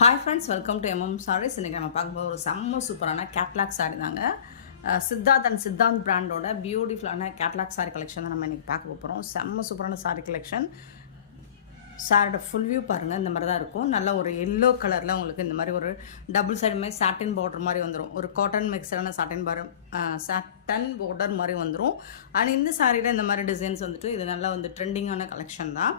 Hi friends, welcome to MM Sarees. இன்றைக்கி நம்ம பார்க்கும்போது ஒரு செம்ம சூப்பரான கேட்லாக் சாரீ தாங்க. சித்தாந்த் பிராண்டோட பியூட்டிஃபுல்லான கேட்லாக் சாரீ கலெக்ஷன் தான் நம்ம இன்றைக்கி பார்க்க போகிறோம். செம்ம சூப்பரான சாரீ கலெக்ஷன். சாரோட ஃபுல் வியூ பாருங்கள், இந்த மாதிரி தான் இருக்கும். நல்ல ஒரு எல்லோ கலரில் உங்களுக்கு இந்த மாதிரி ஒரு டபுள் சைடுமே சாட்டின் பார்டர் மாதிரி வந்துடும். ஒரு காட்டன் மிக்சரான சாட்டின் பார்டர் மாதிரி வந்துடும். அண்ட் இந்த சாரியில் இந்த மாதிரி டிசைன்ஸ் வந்துட்டு இது நல்லா வந்து ட்ரெண்டிங்கான கலெக்ஷன் தான்.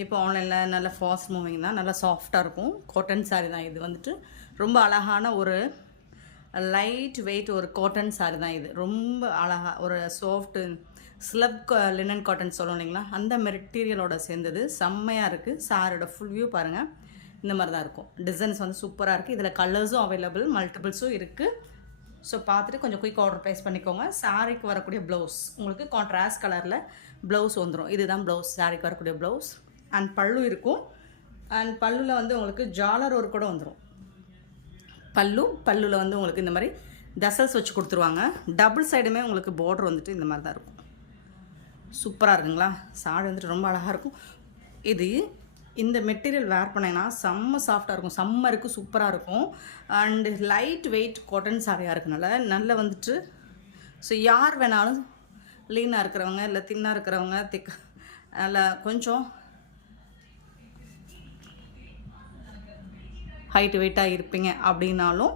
இப்போ ஆன்லைனில் நல்ல ஃபாஸ்ட் மூவிங் தான், நல்லா சாஃப்டாக இருக்கும். காட்டன் சாரீ தான் இது. வந்துட்டு ரொம்ப அழகான ஒரு லைட் வெயிட் ஒரு காட்டன் சாரீ தான் இது. ரொம்ப அழகாக ஒரு சாஃப்ட்டு ஸ்லப் லினன் காட்டன் சொல்லுவோம் இல்லைங்களா, அந்த மெட்டீரியலோட சேர்ந்தது. செம்மையாக இருக்குது. சாரோட ஃபுல் வியூ பாருங்கள், இந்த மாதிரி தான் இருக்கும். டிசைன்ஸ் வந்து சூப்பராக இருக்குது. இதில் கலர்ஸும் அவைலபிள், மல்டிபிள்ஸும் இருக்குது. ஸோ பார்த்துட்டு கொஞ்சம் குயிக் ஆர்டர் ப்ளேஸ் பண்ணிக்கோங்க. சாரிக்கு வரக்கூடிய ப்ளவுஸ் உங்களுக்கு கான்ட்ராஸ்ட் கலரில் ப்ளவுஸ் வந்துடும். இதுதான் ப்ளவுஸ், சாரிக்கு வரக்கூடிய ப்ளவுஸ். அண்ட் பல்லு இருக்கும். அண்ட் பல்லுவில் வந்து உங்களுக்கு ஜாலர் ஒர்க் கூட வந்துடும். பல்லுவில் வந்து உங்களுக்கு இந்த மாதிரி டசல்ஸ் வச்சு கொடுத்துருவாங்க. டபுள் சைடுமே உங்களுக்கு பார்டர் வந்துட்டு இந்த மாதிரி தான் இருக்கும். சூப்பராக இருக்குங்களா? சாரி வந்துட்டு ரொம்ப அழகாக இருக்கும். இது இந்த மெட்டீரியல் வேர் பண்ணிங்கன்னா செம்ம சாஃப்டாக இருக்கும். சம்மருக்கு சூப்பராக இருக்கும். அண்டு லைட் வெயிட் காட்டன் சாரியாக இருக்கனால நல்ல வந்துட்டு ஸோ யார் வேணாலும் லீனாக இருக்கிறவங்க இல்லை தின்னாக இருக்கிறவங்க நல்லா கொஞ்சம் ஹைட் வெயிட்டாக இருப்பீங்க அப்படின்னாலும்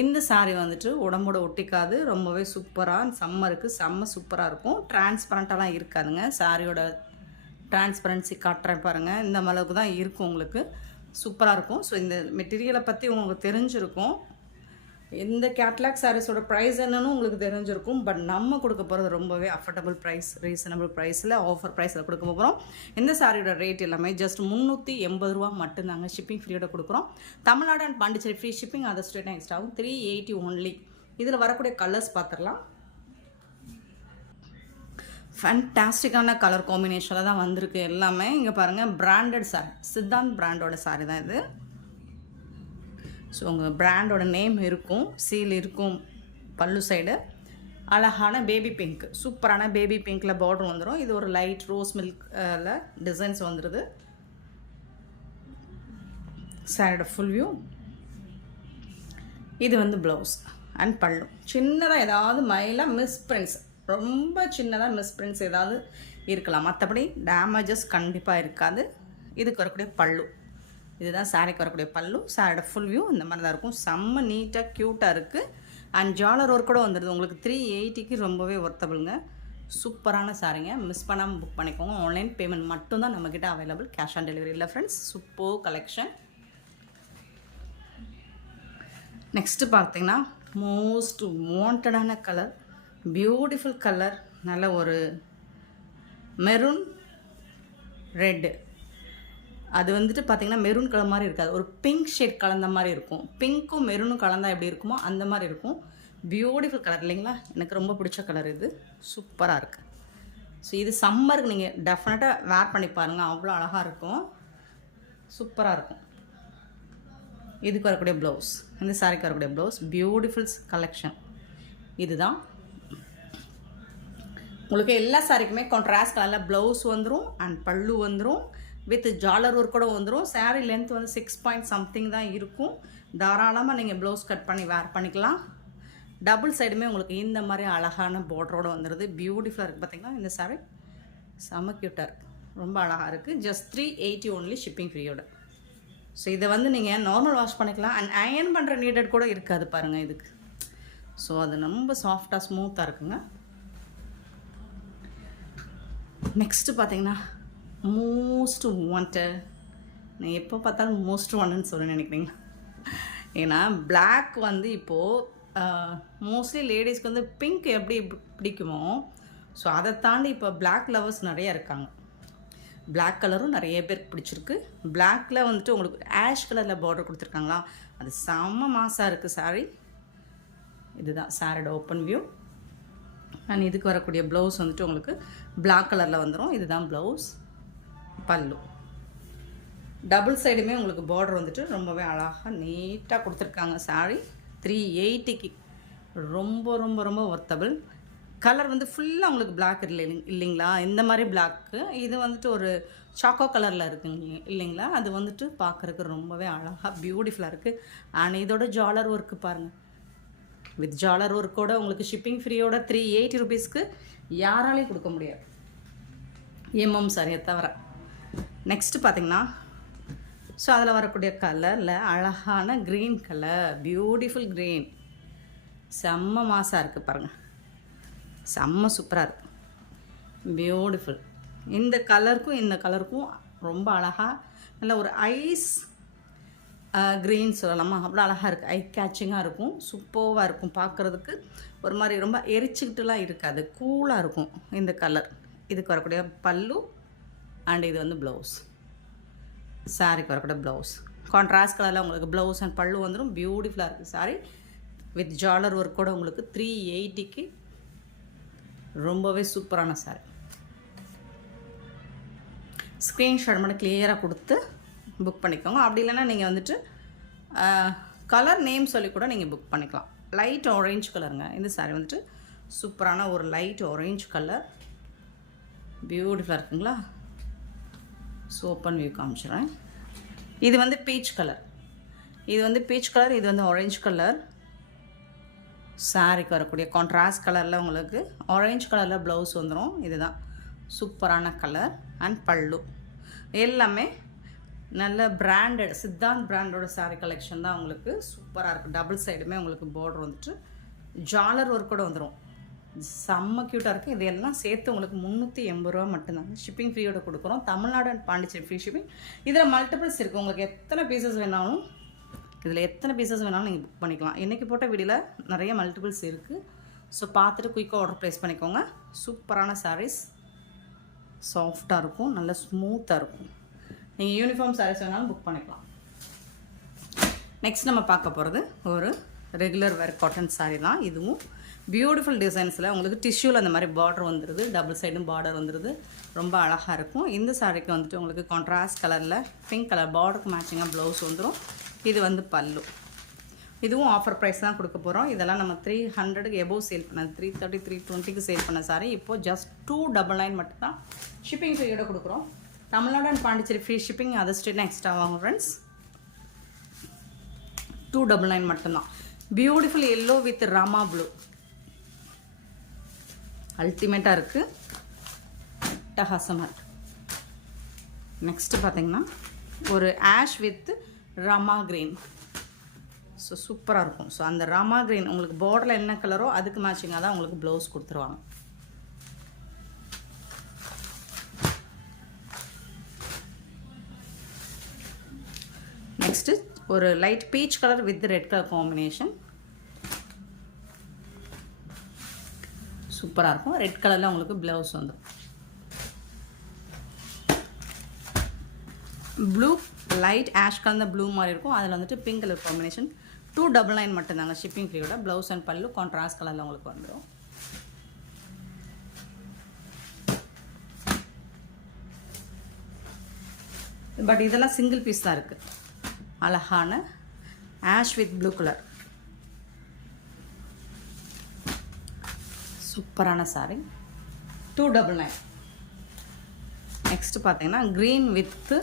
இந்த சாரீ வந்துட்டு உடம்போட ஒட்டிக்காது. ரொம்பவே சூப்பராக சம்மருக்கு செம்ம சூப்பராக இருக்கும். டிரான்ஸ்பரண்ட்டாலாம் இருக்காதுங்க. சாரியோட டிரான்ஸ்பரன்சி காட்டுறேன் பாருங்கள், இந்த அளவுக்கு தான் இருக்கும். உங்களுக்கு சூப்பராக இருக்கும். ஸோ இந்த மெட்டீரியலை பற்றி உங்களுக்கு தெரிஞ்சிருக்கும். இந்த கேட்லாக் சாரீஸோட ப்ரைஸ் என்னன்னு உங்களுக்கு தெரிஞ்சிருக்கும். பட் நம்ம கொடுக்க போகிறது ரொம்பவே அஃபோர்டபுள் ப்ரைஸ், ரீசனபிள் ப்ரைஸில், ஆஃபர் ப்ரைஸில் கொடுக்க போகிறோம். இந்த சாரியோட ரேட் எல்லாமே ஜஸ்ட் 380 ரூபா மட்டும்தாங்க. ஷிப்பிங் ஃப்ரீயோட கொடுக்குறோம். Tamil Nadu and Pondicherry free shipping, other state extra ஆகும். 380 ஒன்லி. இதில் வரக்கூடிய கலர்ஸ் பார்த்துடலாம். ஃபேன்டாஸ்டிக்கான கலர் காம்பினேஷனில் தான் வந்திருக்கு எல்லாமே. இங்கே பாருங்கள், பிராண்டட் சாரி, சித்தாந்த் பிராண்டோட சாரி தான் இது. ஸோ உங்கள் பிராண்டோட நேம் இருக்கும், சீல் இருக்கும். பல்லு சைடு அழகான பேபி பிங்க், சூப்பரான பேபி பிங்க்கில் பார்டர் வந்துடும். இது ஒரு லைட் ரோஸ் மில்கில் டிசைன்ஸ் வந்துடுது. சாரியோட ஃபுல் வியூ இது வந்து ப்ளவுஸ் அண்ட் பல்லு. சின்னதாக ஏதாவது மயிலாக மிஸ்பிரிண்ட்ஸ், ரொம்ப சின்னதாக மிஸ்பிரிண்ட்ஸ் ஏதாவது இருக்கலாம். மற்றபடி டேமேஜஸ் கண்டிப்பாக இருக்காது. இதுக்கு வரக்கூடிய பல்லு, இதுதான் சாரிக்கு வரக்கூடிய பல்லு. சாரியோட ஃபுல் வியூ இந்த மாதிரி தான் இருக்கும். செம்ம நீட்டாக க்யூட்டாக இருக்குது. அண்ட் ஜாலர் ஒர்க் கூட வந்துடுது. உங்களுக்கு 380க்கு ரொம்பவே ஒர்த்தபிளுங்க. சூப்பரான சாரிங்க. மிஸ் பண்ணாமல் புக் பண்ணிக்கோங்க. ஆன்லைன் பேமெண்ட் மட்டும்தான் நம்மக்கிட்ட அவைலபிள், கேஷ் ஆன் டெலிவரி இல்லை ஃப்ரெண்ட்ஸ். Super collection. நெக்ஸ்ட்டு பார்த்தீங்கன்னா மோஸ்ட் வாண்டடான கலர், பியூட்டிஃபுல் கலர். நல்ல ஒரு மெரூன் ரெட்டு. அது வந்துட்டு பார்த்திங்கன்னா மெரூன் கலர் மாதிரி இருக்காது, ஒரு பிங்க் ஷேட் கலந்த மாதிரி இருக்கும். பிங்க்கும் மெரூனும் கலந்தால் எப்படி இருக்குமோ அந்த மாதிரி இருக்கும். பியூட்டிஃபுல் கலர் இல்லைங்களா? எனக்கு ரொம்ப பிடிச்ச கலர் இது. சூப்பராக இருக்குது. ஸோ இது சம்மருக்கு நீங்கள் டெஃபினட்டாக வேர் பண்ணி பாருங்கள், அவ்வளோ அழகாக இருக்கும். சூப்பராக இருக்கும். இதுக்கு வரக்கூடிய ப்ளவுஸ், இந்த சாரிக்கு வரக்கூடிய ப்ளவுஸ் பியூட்டிஃபுல் கலெக்ஷன். இதுதான் உங்களுக்கு எல்லா சாரிக்குமே கான்ட்ராஸ்ட் கலரில் ப்ளவுஸ் வந்துடும் அண்ட் பல்லு வந்துடும். வித் ஜாலர் ஒர்க் கூட வந்துடும். சாரீ லென்த் வந்து 6 பாயிண்ட் சம்திங் தான் இருக்கும். தாராளமாக நீங்கள் ப்ளவுஸ் கட் பண்ணி வேர் பண்ணிக்கலாம். டபுள் சைடுமே உங்களுக்கு இந்த மாதிரி அழகான பார்டரோடு வந்துடுது. பியூட்டிஃபுல்லாக இருக்குது. பார்த்திங்கன்னா இந்த சாரீ செம்ம க்யூட்டாக இருக்குது, ரொம்ப அழகாக இருக்குது. ஜஸ்ட் 380 ஒன்லி ஷிப்பிங் ஃப்ரீயோட. ஸோ இதை வந்து நீங்கள் நார்மல் வாஷ் பண்ணிக்கலாம். அண்ட் அயன் பண்ணுற நீடட் கூட இருக்காது பாருங்கள் இதுக்கு. ஸோ அது ரொம்ப சாஃப்டாக ஸ்மூத்தாக இருக்குங்க. நெக்ஸ்ட்டு பார்த்திங்கன்னா மோஸ்ட் வாண்டட். நான் எப்போ பார்த்தாலும் மோஸ்ட் வாண்டட்னு சொல்ல நினைக்கிறீங்களா? ஏன்னா பிளாக் வந்து இப்போது மோஸ்ட்லி லேடிஸ்க்கு வந்து பிங்க் எப்படி பிடிக்குமோ, ஸோ அதை தாண்டி இப்போ பிளாக் லவர்ஸ் நிறைய இருக்காங்க. பிளாக் கலரும் நிறைய பேருக்கு பிடிச்சிருக்கு. பிளாக்கில் வந்துட்டு உங்களுக்கு ஆஷ் கலரில் பார்டர் கொடுத்துருக்காங்களா, அது செம்ம மாசாக இருக்குது சாரீ. இதுதான் சாரியோட ஓப்பன் வியூ. அண்ட் இதுக்கு வரக்கூடிய ப்ளவுஸ் வந்துட்டு உங்களுக்கு பிளாக் கலரில் வந்துடும். இதுதான் ப்ளவுஸ், பல்லு. டபுள் சைடுமே உங்களுக்கு பார்டர் வந்துட்டு ரொம்பவே அழகாக நீட்டாக கொடுத்துருக்காங்க. சாரி 380க்கு ரொம்ப ரொம்ப ரொம்ப ஒர்த்தபிள். கலர் வந்து ஃபுல்லாக உங்களுக்கு பிளாக் இல்லைங்களா? இந்த மாதிரி பிளாக்கு. இது வந்துட்டு ஒரு சாக்கோ கலரில் இருக்குங்க இல்லைங்களா, அது வந்துட்டு பார்க்குறதுக்கு ரொம்பவே அழகாக பியூட்டிஃபுல்லாக இருக்குது. அண்ட் இதோட ஜாலர் ஒர்க்கு பாருங்கள், வித் ஜாலர் ஒர்க்கோட உங்களுக்கு ஷிப்பிங் ஃப்ரீயோட 380 rupeesக்கு யாராலையும் கொடுக்க முடியாது, எம்எம் சாரியை தவிர. நெக்ஸ்ட்டு பார்த்திங்கன்னா, ஸோ அதில் வரக்கூடிய கலரில் அழகான க்ரீன் கலர், பியூட்டிஃபுல் க்ரீன், செம்ம மாசாக இருக்குது பாருங்கள், செம்ம சூப்பராக இருக்குது, பியூட்டிஃபுல். இந்த கலருக்கும் ரொம்ப அழகாக நல்ல ஒரு ஐஸ் க்ரீன் சொல்லலாமா, அவ்வளோ அழகாக இருக்குது, ஐ கேட்சிங்காக இருக்கும், சூப்பராக இருக்கும் பார்க்குறதுக்கு. ஒரு மாதிரி ரொம்ப எரிச்சிக்கிட்டுலாம் இருக்காது, கூலாக இருக்கும் இந்த கலர். இதுக்கு வரக்கூடிய பல்லு அண்ட் இது வந்து ப்ளவுஸ், சாரிக்கு வரக்கூடிய ப்ளவுஸ் கான்ட்ராஸ்ட் கலரில் உங்களுக்கு ப்ளவுஸ் அண்ட் பல்லு வந்துடும். பியூட்டிஃபுல்லாக இருக்குது சாரி வித் ஜாலர் ஒர்க்கோட உங்களுக்கு 380க்கு ரொம்பவே சூப்பரான சாரி. ஸ்க்ரீன்ஷாட் மட்டும் கிளியராக கொடுத்து புக் பண்ணிக்கோங்க. அப்படி இல்லைன்னா நீங்கள் வந்துட்டு கலர் நேம் சொல்லி கூட நீங்கள் புக் பண்ணிக்கலாம். லைட் ஆரஞ்சு கலருங்க இந்த சாரி வந்துட்டு, சூப்பரான ஒரு லைட் ஆரஞ்சு கலர், பியூட்டிஃபுல்லாக இருக்குங்களா. ஸோ ஓப்பன் வியூ காமிச்சிடுறேன். இது வந்து பீச் கலர், இது வந்து ஆரஞ்சு கலர். சாரிக்கு வரக்கூடிய கான்ட்ராஸ்ட் கலரில் உங்களுக்கு ஆரஞ்சு கலரில் ப்ளவுஸ் வந்துடும். இதுதான் சூப்பரான கலர் அண்ட் பல்லு. எல்லாமே நல்ல பிராண்டட் சித்தாந்த் பிராண்டோட சாரீ கலெக்ஷன் தான். உங்களுக்கு சூப்பராக இருக்குது. டபுள் சைடுமே உங்களுக்கு பார்டர் வந்துட்டு ஜாலர் ஒர்க் கூட வந்துடும், செம்ம க்யூட்டாக இருக்குது. இது எல்லாம் சேர்த்து உங்களுக்கு 380 ரூபா மட்டும்தாங்க. ஷிப்பிங் ஃப்ரீயோட கொடுக்குறோம். Tamil Nadu and Pondicherry free shipping. இதில் மல்டிபிள்ஸ் இருக்குது, உங்களுக்கு எத்தனை பீசஸ் வேணாலும் நீங்கள் புக் பண்ணிக்கலாம். இன்றைக்கி போட்ட வீடியோவில் நிறைய மல்டிபிள்ஸ் இருக்குது. ஸோ பார்த்துட்டு குயிக்காக ஆர்டர் ப்ளேஸ் பண்ணிக்கோங்க. சூப்பரான சாரீஸ், சாஃப்டாக இருக்கும், நல்ல ஸ்மூத்தாக இருக்கும். நீங்கள் யூனிஃபார்ம் சாரீஸ் வேணாலும் புக் பண்ணிக்கலாம். நெக்ஸ்ட் நம்ம பார்க்க போகிறது ஒரு ரெகுலர் வேர் காட்டன் சாரீ தான். இதுவும் பியூட்டிஃபுல் டிசைன்ஸில் உங்களுக்கு டிஷ்யூவில் அந்த மாதிரி பார்டர் வந்துடுது, டபுள் சைடும் பார்டர் வந்துடுது, ரொம்ப அழகாக இருக்கும். இந்த சாரீக்கு வந்துட்டு உங்களுக்கு கான்ட்ராஸ்ட் கலரில் பிங்க் கலர் பார்டருக்கு மேட்சிங்காக ப்ளவுஸ் வந்துடும். இது வந்து பல்லு. இதுவும் ஆஃபர் ப்ரைஸ் தான் கொடுக்க போகிறோம். இதெல்லாம் நம்ம 300க்கு எபோவ் சேல் பண்ணது, 330 320க்கு சேல் பண்ண சாரி இப்போ ஜஸ்ட் 299 மட்டும்தான் ஷிப்பிங் ஃப்ரீயோட கொடுக்குறோம். Tamil Nadu and Pondicherry free shipping, other ஸ்டேட்னா எக்ஸ்ட்ரா வாங்க ஃப்ரெண்ட்ஸ். 299 மட்டும்தான். Beautiful yellow with Rama blue, அல்டிமேட்டாக இருக்குது, அட்டகாசமாக இருக்குது. நெக்ஸ்ட்டு பார்த்தீங்கன்னா ஒரு ash with Rama green, so சூப்பராக இருக்கும். ஸோ அந்த ராமா க்ரீன் உங்களுக்கு பார்டரில் என்ன கலரோ அதுக்கு மேட்சிங்காக தான் உங்களுக்கு ப்ளவுஸ் கொடுத்துருவாங்க. நெக்ஸ்ட்டு ஒரு light peach colour with red colour combination, சூப்பராக இருக்கும். ரெட் கலரில் உங்களுக்கு ப்ளவுஸ் வந்துடும். Blue light ash colour blue மாதிரி இருக்கும், அதில் வந்துட்டு பிங்க் கலர் காம்பினேஷன். 299 மட்டும்தாங்க ஷிப்பிங் ஃப்ரீயோட. ப்ளவுஸ் அண்ட் பல்லு கான்ட்ராஸ்ட் கலரில் உங்களுக்கு வந்துடும். பட் இதெல்லாம் சிங்கிள் பீஸ் தான் இருக்குது. அழகான ஆஷ் வித் ப்ளூ கலர், சூப்பரான சாரி, 299. நெக்ஸ்ட்டு பார்த்தீங்கன்னா க்ரீன் வித்து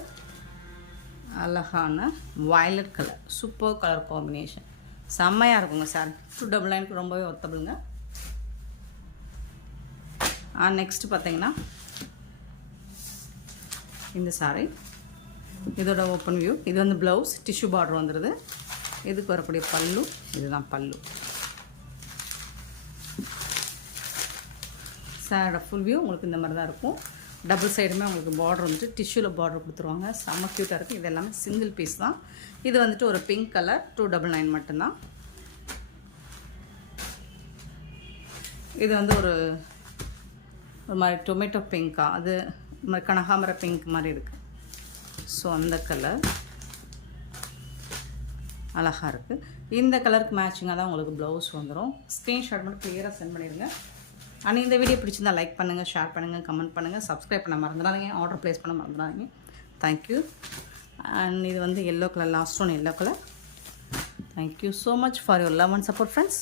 அழகான violet colour, super colour combination, செம்மையாக இருக்குங்க சாரி. 299க்கு ரொம்பவே ஒர்த்தபிளுங்க. நெக்ஸ்ட்டு பார்த்தீங்கன்னா இந்த சாரி, இதோட ஓப்பன் வியூ. இது வந்து ப்ளவுஸ், டிஷ்யூ பார்டர் வந்துடுது. இதுக்கு வரக்கூடிய பல்லு, இதுதான் பல்லு. சாரோட ஃபுல் வியூ உங்களுக்கு இந்த மாதிரி தான் இருக்கும். டபுள் சைடுமே உங்களுக்கு பார்டர் வந்துட்டு டிஷ்யூவில் பார்டர் கொடுத்துருவாங்க, செம்ம க்யூட்டாக இருக்குது. இது எல்லாமே சிங்கிள் பீஸ் தான். இது வந்துட்டு ஒரு பிங்க் கலர், 299 மட்டும்தான். இது வந்து ஒரு மாதிரி டொமேட்டோ பிங்க்கா, அது மாதிரி கனகாமர பிங்க் மாதிரி இருக்குது. ஸோ அந்த கலர் அழகாக இருக்குது. இந்த கலருக்கு மேட்சிங்காக தான் உங்களுக்கு ப்ளவுஸ் வந்துடும். ஸ்க்ரீன்ஷாட் மட்டும் கிளியராக சென்ட் பண்ணிடுங்க. ஆனால் இந்த வீடியோ பிடிச்சிருந்தா லைக் பண்ணுங்கள், ஷேர் பண்ணுங்கள், கமெண்ட் பண்ணுங்கள், சப்ஸ்கிரைப் பண்ண மறந்துடாதீங்க, ஆர்டர் ப்ளேஸ் பண்ண மறந்துடாதீங்க. தேங்க்யூ. அண்ட் இது வந்து yellow colour, last one yellow colour. Thank you so much for your love and support friends.